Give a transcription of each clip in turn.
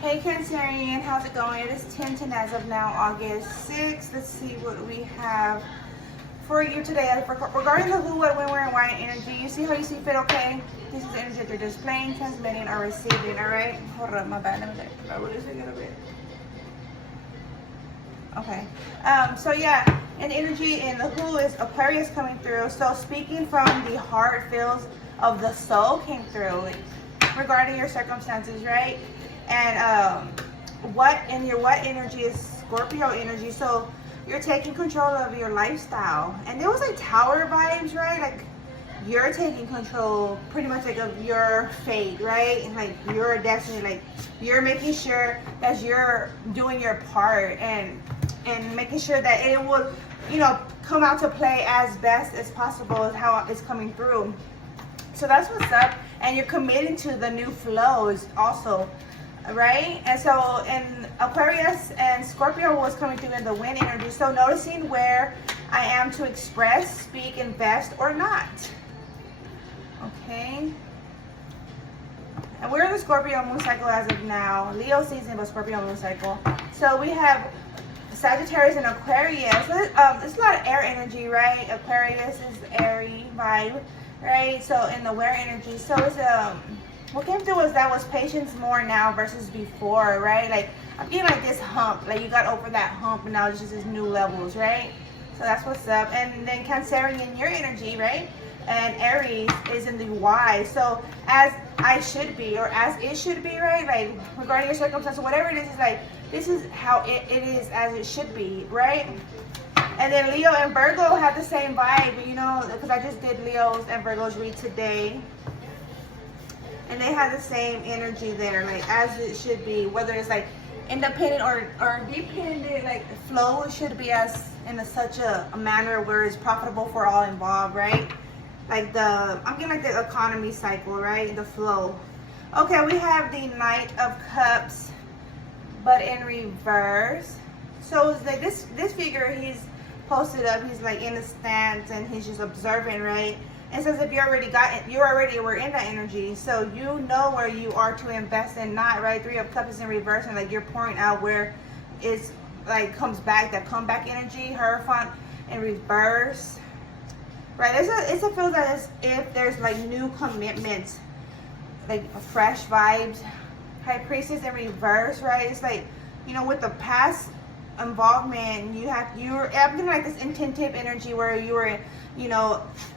Hey Cancerian, how's it going? It is 10:10 as of now, August 6th. Let's see what we have for you today. Regarding the who, what, when, where, and why energy, you see how you see fit, okay? This is the energy that you're displaying, transmitting, or receiving, alright? Hold up, my bad. Let me lower this a little bit. Okay. So yeah, and energy in the who is Aquarius coming through. So speaking from the heart feels of the soul came through regarding your circumstances, right? And what energy is Scorpio energy. So you're taking control of your lifestyle. And there was like tower vibes, right? Like you're taking control pretty much like of your fate, right? And like your destiny, like you're making sure that you're doing your part and making sure that it will, come out to play as best as possible is how it's coming through. So that's what's up. And you're committing to the new flows also, right? And so in Aquarius and Scorpio was coming through in the wind energy. So noticing where I am to express, speak, invest, or not. Okay. And we're in the Scorpio moon cycle as of now. Leo season, but Scorpio moon cycle. So we have Sagittarius and Aquarius. It's a lot of air energy, right? Aquarius is airy vibe, right? So in the where energy. So it's what came through was that was patience more now versus before, right? Like I'm getting like this hump, like you got over that hump and now it's just this new levels, right? So that's what's up. And then Cancerian, your energy, right? And Aries is in the Y. So as I should be, or as it should be, right? Like regarding your circumstances, whatever it is like this is how it is as it should be, right? And then Leo and Virgo have the same vibe, because I just did Leo's and Virgo's read today. And they have the same energy there, like as it should be, whether it's like independent or dependent, like flow should be as in such a manner where it's profitable for all involved, right? Like I'm getting like the economy cycle, right? The flow. Okay, we have the Knight of Cups, but in reverse. So it's like this figure, he's posted up, he's like in a stance and he's just observing, right? It says if you already were in that energy, so you know where you are to invest and not, right? Three of Cups is in reverse, and like you're pouring out where it's like comes back, that comeback energy. Hierophant in reverse, right? It's a feel that is if there's like new commitments, like fresh vibes. High Priestess in reverse, right? It's like, with the past involvement, I'm getting like this intensive energy where you were,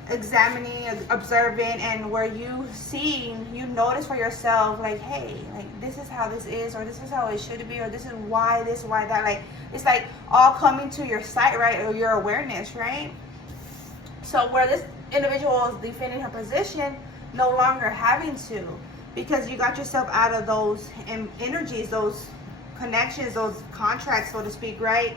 examining, observing, and where you notice for yourself, like, hey, like this is how this is, or this is how it should be, or this is why this, why that. Like it's like all coming to your sight, right, or your awareness, right? So where this individual is defending her position, no longer having to, because you got yourself out of those energies, those connections, those contracts, so to speak, right?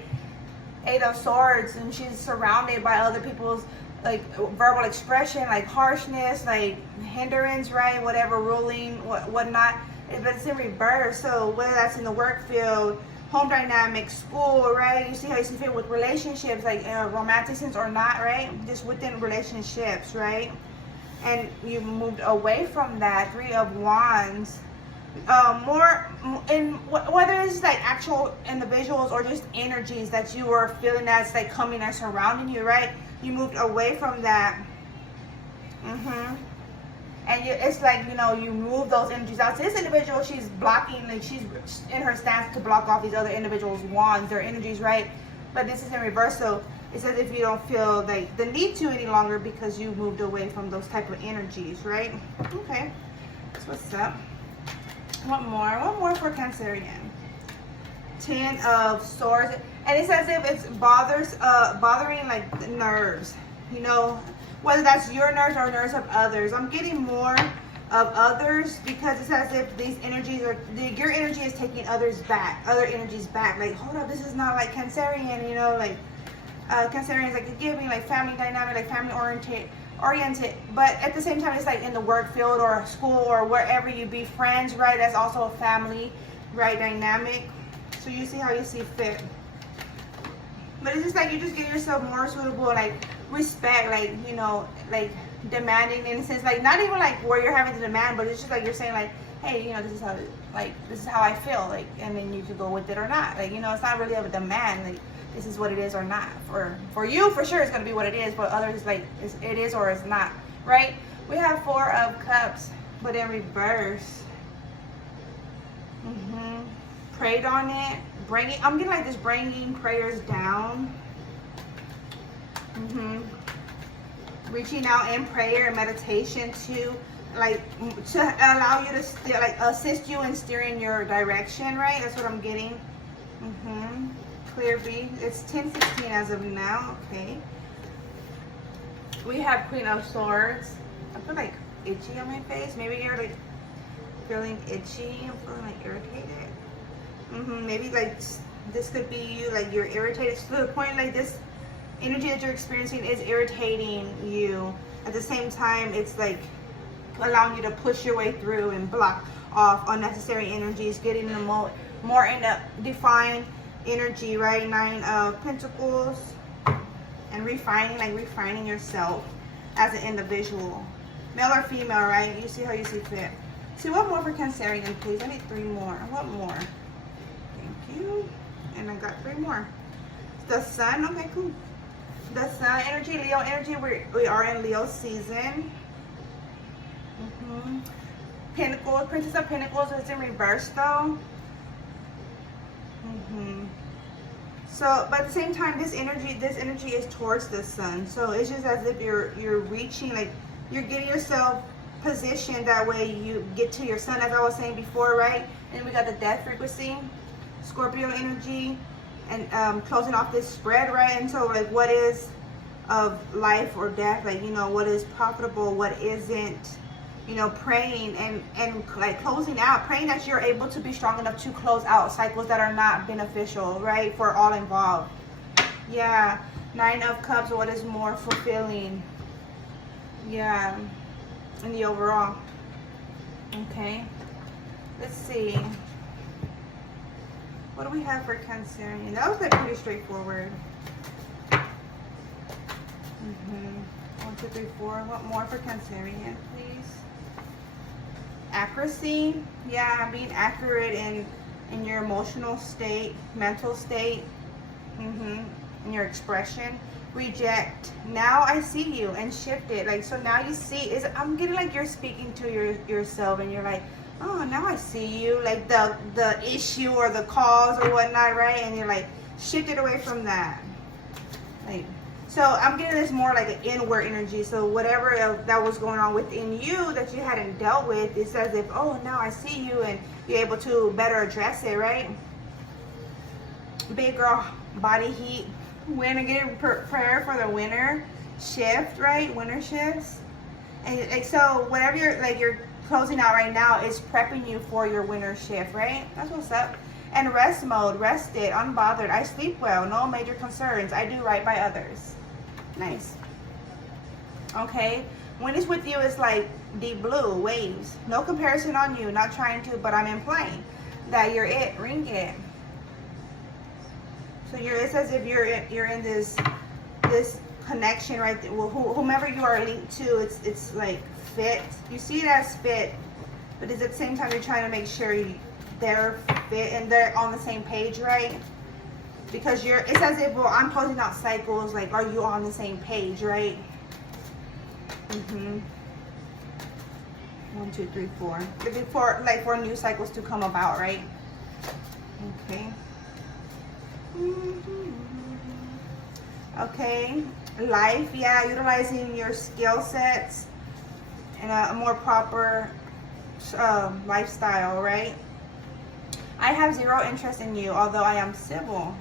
Eight of Swords, and she's surrounded by other people's like verbal expression, like harshness, like hindrance, right? Whatever ruling, whatnot. But it's in reverse. So whether that's in the work field, home dynamic, school, right? You see how you see fit with relationships, like romantic sense or not, right? Just within relationships, right? And you moved away from that. Three of Wands. More in whether it's like actual individuals or just energies that you were feeling that's like coming and surrounding you, right? You moved away from that. And it's like, you move those energies out. So this individual, she's blocking, like she's in her stance to block off these other individuals' wands, their energies, right? But this is in reverse. So it says if you don't feel like the need to any longer because you moved away from those type of energies, right? Okay, that's what's up. One more for Cancerian. Ten of Swords, and it's as if it's bothering like the nerves, whether that's your nerves or nerves of others. I'm getting more of others because it's as if these energies your energy is taking other energies back. Like, hold up, this is not like Cancerian, like Cancerian is like giving, like family dynamic, like family oriented, but at the same time it's like in the work field or school or wherever you be friends, right? That's also a family, right, dynamic. So you see how you see fit. But it's just like you just give yourself more suitable, like respect, like like demanding in a sense, like not even like where you're having to demand, but it's just like you're saying like, hey, this is how like this is how I feel, like, and then you could go with it or not. Like, you know, it's not really a demand. Like, this is what it is or not. For you, for sure, it's gonna be what it is. But others, like, it is or it's not, right? We have 4 of Cups, but in reverse. Prayed on it. I'm getting like this bringing prayers down. Reaching out in prayer and meditation to allow you to steer, like assist you in steering your direction, right? That's what I'm getting. Clear B. It's 10:16 as of now. Okay. We have Queen of Swords. I feel like itchy on my face. Maybe you're like feeling itchy. I'm feeling like irritated. Maybe like this could be you, like you're irritated to the point like this energy that you're experiencing is irritating you. At the same time, it's like allowing you to push your way through and block off unnecessary energies, getting the more in a defined energy, right? 9 of Pentacles, and refining yourself as an individual, male or female, right? You see how you see fit. See, what more for Cancerian, please? I need 3 more. What more? Thank you. And I got 3 more. The Sun. Okay, cool. The Sun energy, Leo energy. We are in Leo season. Pentacles, Princess of Pentacles is in reverse though. So, but at the same time, this energy is towards the Sun. So it's just as if you're reaching, like you're getting yourself positioned that way you get to your Sun, as I was saying before, right? And we got the Death frequency, Scorpio energy, and closing off this spread, right? And so like what is of life or death, like, you know, what is profitable, what isn't, you know, praying and like closing out, praying that you're able to be strong enough to close out cycles that are not beneficial, right, for all involved. Yeah. 9 of Cups, what is more fulfilling, yeah, in the overall. Okay, let's see, what do we have for Cancerian? That was like pretty straightforward. 1, 2, 3, 4. What more for Cancerian, please? Accuracy. Yeah, being accurate in your emotional state, mental state, in your expression. Reject. Now I see you, and shift it. Like, so now you see, I'm getting like you're speaking to yourself, and you're like, oh, now I see you, like the issue or the cause or whatnot, right? And you're like, shift it away from that. Like, so I'm getting this more like an inward energy. So whatever that was going on within you that you hadn't dealt with, it's as if, oh, now I see you, and you're able to better address it, right? Big girl, body heat. Winter, getting prayer for the winter shift, right? Winter shifts. And like, so whatever you're closing out right now is prepping you for your winter shift, right? That's what's up. And rest mode, rested, unbothered. I sleep well, no major concerns. I do right by others. Nice. Okay. When it's with you, it's like deep blue, waves. No comparison on you, not trying to, but I'm implying that you're it, ring it. So it's as if you're in this connection, right? Well, whomever you are linked to, it's like fit. You see it as fit, but at the same time, you're trying to make sure they're fit and they're on the same page, right? Because it's as if, well, I'm closing out cycles, like, are you on the same page, right? 1, 2, 3, 4. For new cycles to come about, right? Okay. Okay. Life, yeah, utilizing your skill sets and a more proper lifestyle, right? I have 0 interest in you, although I am civil.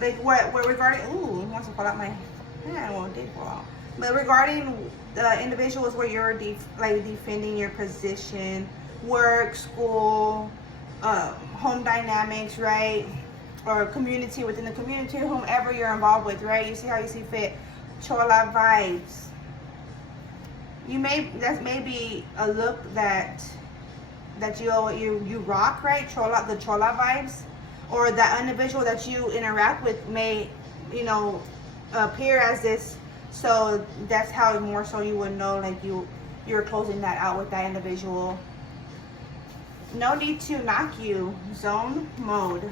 Like what regarding, ooh, he wants to fall out my hand. Well, it did fall out. But regarding the individuals where you're defending your position, work, school, home dynamics, right? Or community, within the community, whomever you're involved with, right? You see how you see fit. Chola vibes. That may be a look that you rock, right? The chola vibes. Or that individual that you interact with may, you know, appear as this. So that's how more so you would know, like you're closing that out with that individual. No need to knock you. Zone mode.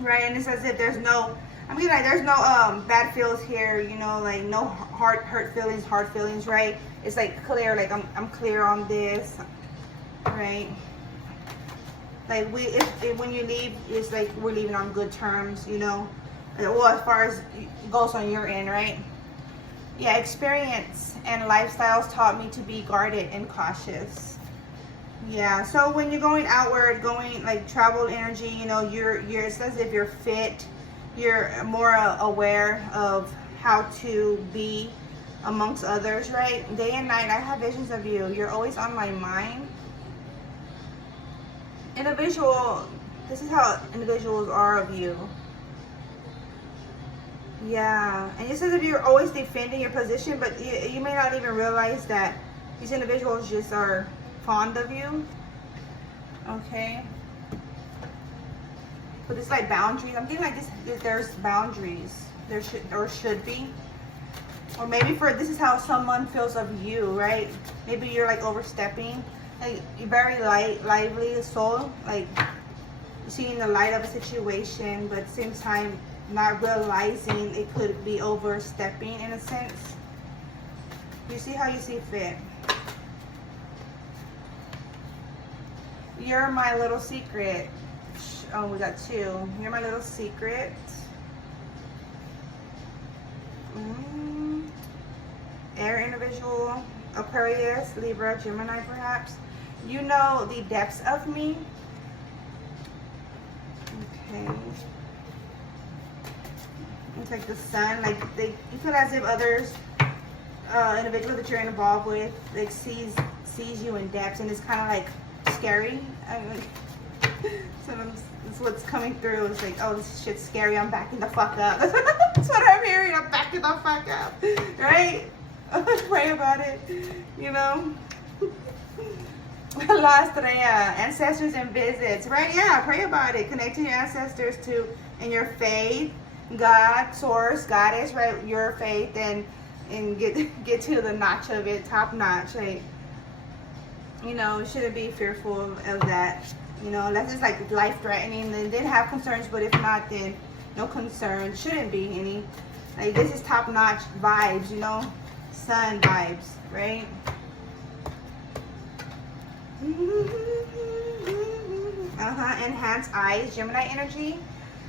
Right, and it's as if there's no, I mean, like, there's no bad feels here, you know, like no hurt feelings, hard feelings, right? It's like clear, like I'm clear on this, right? Like when you leave, it's like we're leaving on good terms, you know. Well, as far as goes on your end, right? Yeah, experience and lifestyles taught me to be guarded and cautious. Yeah, so when you're going outward, going like travel energy, you know, you're it's as if you're fit, you're more aware of how to be amongst others, right? Day and night, I have visions of you. You're always on my mind. Individual, this is how individuals are of you. Yeah, and it says if you're always defending your position, but you may not even realize that these individuals just are fond of you. Okay, but it's like boundaries. I'm thinking like this there's boundaries. There should be, or maybe for this is how someone feels of you, right? Maybe you're like overstepping, like you're very lively soul, like seeing the light of a situation, but at the same time not realizing it could be overstepping in a sense. You see how you see fit. You're my little secret. Oh, we got two. You're my little secret. Air individual, Aquarius, Libra, Gemini perhaps. You know the depths of me. Okay. It's like the sun, like you feel as if others, individuals that you're involved with, like sees you in depths, and it's kind of like scary. I mean, sometimes it's what's coming through. It's like, oh, this shit's scary. I'm backing the fuck up. That's what I'm hearing. I'm backing the fuck up, right? Pray about it, you know. La Estrella, ancestors and visits, right? Yeah, pray about it. Connect to your ancestors too, and your faith, God, source, goddess, right? Your faith, and get to the notch of it, top notch, right? You know, you shouldn't be fearful of that. You know, unless it's like life-threatening, then have concerns. But if not, then no concerns. Shouldn't be any. Like this is top-notch vibes. You know, sun vibes, right? Enhanced eyes, Gemini energy.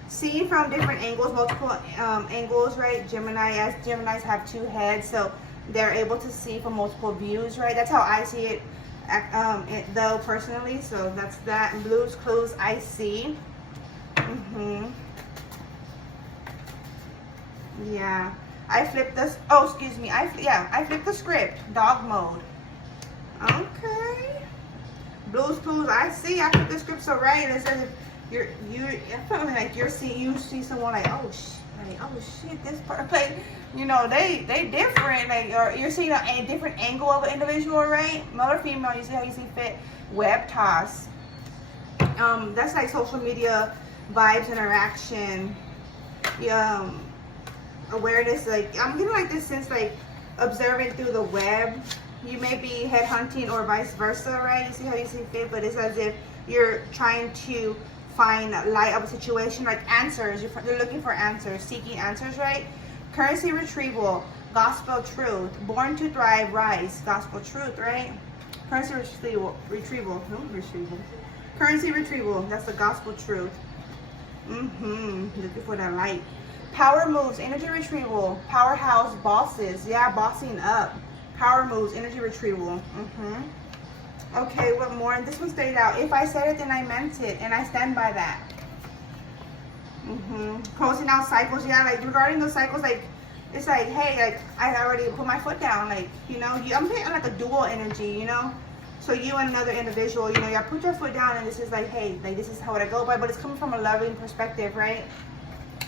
Seeing from different angles, multiple angles, right? Gemini, as Geminis have two heads, so they're able to see from multiple views, right? That's how I see it, though, personally. So that's that. Blues clues I see. Yeah, I flipped this. Oh, excuse me. I flipped the script. Dog mode. Okay. Blues clues I see. I flipped the script so right. It says you like you see someone like, oh shit, this part, like, you know, they different, like, or you're seeing a different angle of an individual, right? Male or female, you see how you see fit. Web toss. That's like social media vibes, interaction, awareness. Like I'm getting like this sense, like observing through the web. You may be headhunting or vice versa, right? You see how you see fit, but it's as if you're trying to find light of a situation, like answers. You're looking for answers, seeking answers, right? Currency retrieval, gospel truth. Born to thrive, rise, gospel truth, right? Currency retrieval. Currency retrieval. That's the gospel truth. Looking for that light. Power moves, energy retrieval. Powerhouse, bosses. Yeah, bossing up. Power moves, energy retrieval. Okay, what more? And this one stayed out. If I said it, then I meant it, and I stand by that. Closing out cycles. Yeah, like regarding those cycles, like it's like, hey, like I already put my foot down. Like, you know, I'm getting like a dual energy, you know. So you and another individual, you know, you put your foot down, and this is like, hey, like this is how I go by, but it's coming from a loving perspective, right?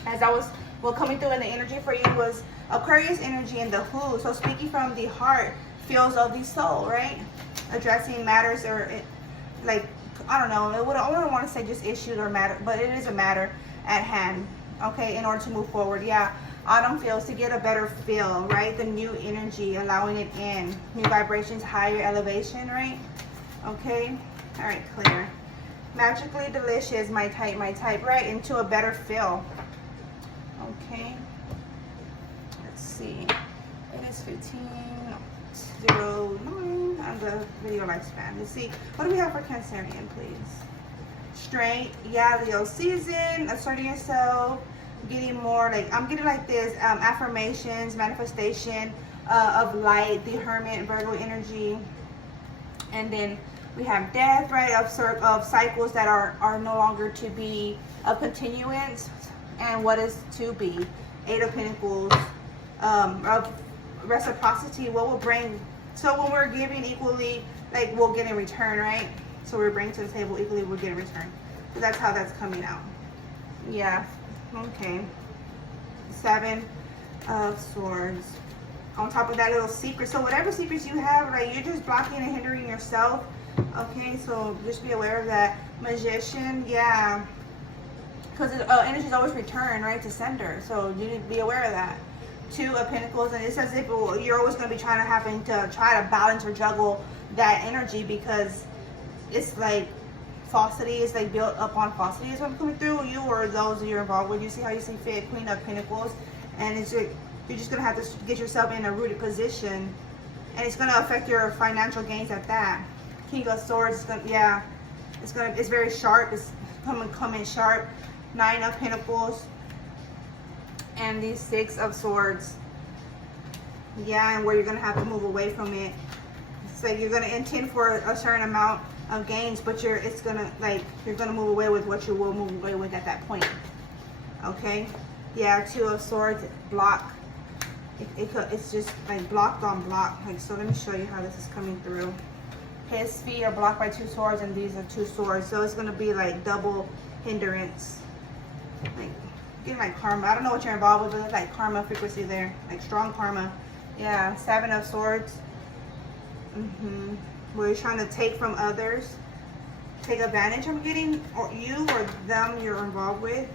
As I was, what coming through in the energy for you was Aquarius energy and the who. So speaking from the heart, feels of the soul, right? Addressing matters, or like, I don't know, I wouldn't want to say just issues or matter, but it is a matter at hand, okay, in order to move forward. Yeah, autumn feels to get a better feel, right? The new energy, allowing it in, new vibrations, higher elevation, right? Okay, All right, clear. Magically delicious, my type, right? Into a better feel. Okay. Let's see. It is 15:09 on the video lifespan. Let's see. What do we have for Cancerian, please? Straight. Yeah, Leo season. Asserting yourself. Getting more like, I'm getting like this affirmations, manifestation of light, the Hermit, Virgo energy. And then we have death, right, of cycles that are no longer to be a continuance, and what is to be. Eight of Pentacles, of reciprocity, what will bring. So when we're giving equally, like, we'll get in return, right? So we're bringing to the table equally, we'll get in return. So that's how that's coming out. Yeah, okay. Seven of Swords. On top of that, little secret. So whatever secrets you have, right, you're just blocking and hindering yourself. Okay, so just be aware of that. Magician, yeah. Because energy is always returned, right, to sender. So you need to be aware of that. Two of Pentacles, and it's as if you're always going to be having to try to balance or juggle that energy, because it's like falsity is like built upon falsity is what's coming through you or those you're involved with. You see how you see fit, Queen of Pentacles, and it's like, you're just gonna have to get yourself in a rooted position, and it's gonna affect your financial gains at that. King of Swords, it's very sharp. It's coming sharp. Nine of Pentacles, and the Six of Swords. Yeah, and where you're gonna have to move away from it. So you're gonna intend for a certain amount of gains, but you're gonna move away with what you will move away with at that point. Okay. Yeah, Two of Swords, block. It's just like blocked on block. Like, so let me show you how this is coming through. His feet are blocked by two swords, and these are two swords. So it's gonna be like double hindrance. Like getting like karma. I don't know what you're involved with, but it's like karma frequency there. Like strong karma. Yeah, Seven of Swords. Where you're trying to take from others, take advantage of getting, or you or them you're involved with.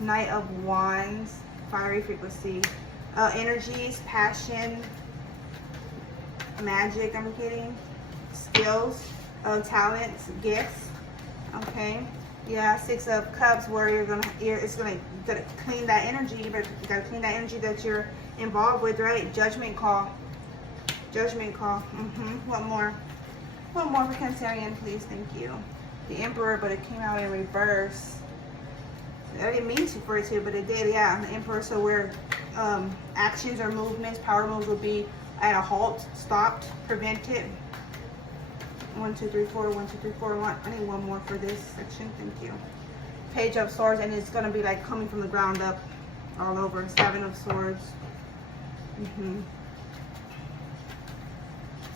Knight of Wands, fiery frequency. Energies, passion, magic, I'm kidding, skills, talents, gifts. Okay. Yeah, Six of Cups, where it's gonna clean that energy. You gotta clean that energy that you're involved with, right? Judgment call. Judgment call. One more for Cancerian, please. Thank you. The Emperor, but it came out in reverse. I didn't mean for it to, but it did. Yeah, the Emperor. So where actions or movements, power moves will be at a halt, stopped, prevented. 1, 2, 3, 4. 1, 2, 3, 4. I need one more for this section. Thank you. Page of Swords, and it's gonna be like coming from the ground up, all over. Seven of Swords.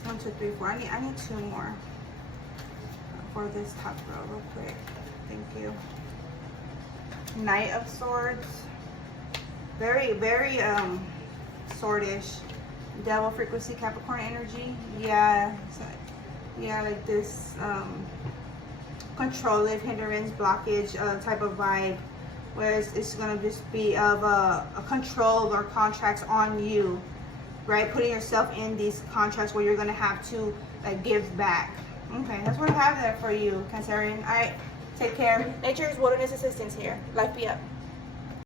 1, 2, 3, 4. I need two more for this top row, real quick. Thank you. Knight of Swords. Very, very swordish. Devil frequency, Capricorn energy. Yeah, yeah, like this controlling, hindrance, blockage type of vibe. Whereas it's gonna just be of a control or contracts on you, right? Putting yourself in these contracts where you're gonna have to like give back. Okay, that's what I have there for you, Cancerian. All right, take care. Nature's Wilderness Assistance here. Life be up.